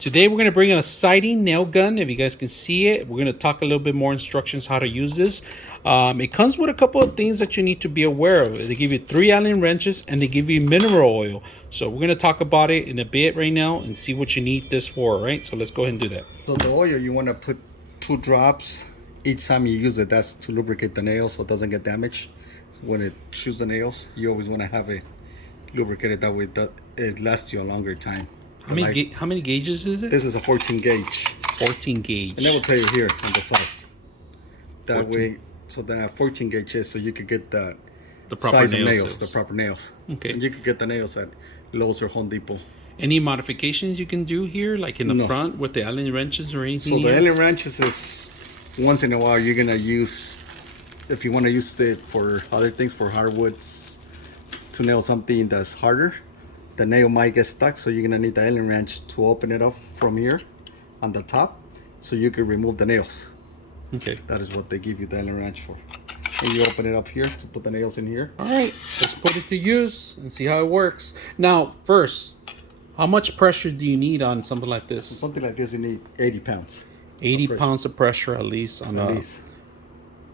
Today we're going to bring in a siding nail gun. If you guys can see it, we're going to talk a little bit more instructions how to use this. It comes with a couple of things that you need to be aware of. They give you 3 Allen wrenches and they give you mineral oil. So we're going to talk about it in a bit right now and see what you need this for, right? So let's go ahead and do that. So the oil, you want to put 2 drops each time you use it. That's to lubricate the nails so it doesn't get damaged. So when it shoots the nails, you always want to have it lubricated, that way that it lasts you a longer time. How many gauges is it? This is a 14 gauge. 14 gauge. And they will tell you here on the side. That 14. way, so that 14 gauge is so you could get the proper size of nail nails, size. the proper nails. Okay. And you could get the nails at Lowe's or Home Depot. Any modifications you can do here, like in the front with the Allen wrenches or anything? So the Allen wrenches is once in a while you're gonna use, if you want to use it for other things, for hardwoods, to nail something that's harder, the nail might get stuck, so you're gonna need the Allen wrench to open it up from here on the top so you can remove the nails. Okay. That is what they give you the Allen wrench for. And you open it up here to put the nails in here. All right, let's put it to use and see how it works. Now, first, how much pressure do you need on something like this? So something like this, you need 80 pounds. 80 pounds of pressure at least on At least.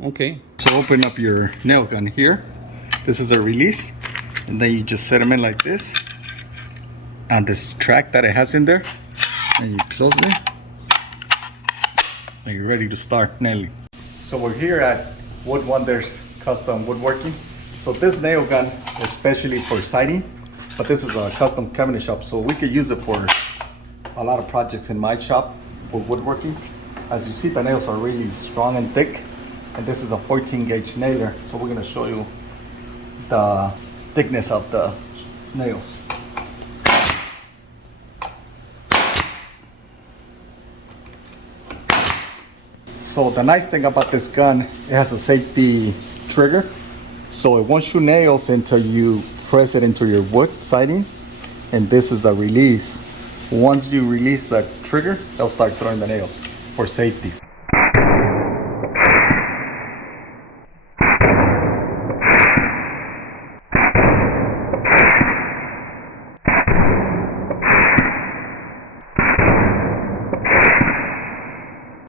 Okay. So open up your nail gun here. This is a release. And then you just set them in like this. On this track that it has in there. And you close it. And you're ready to start nailing. So we're here at Wood Wonders Custom Woodworking. So this nail gun is especially for siding. But this is a custom cabinet shop. So we could use it for a lot of projects in my shop for woodworking. As you see, the nails are really strong and thick. And this is a 14 gauge nailer. So we're gonna show you the thickness of the nails. So the nice thing about this gun, it has a safety trigger. So it won't shoot nails until you press it into your wood siding. And this is a release. Once you release the trigger, they'll start throwing the nails for safety.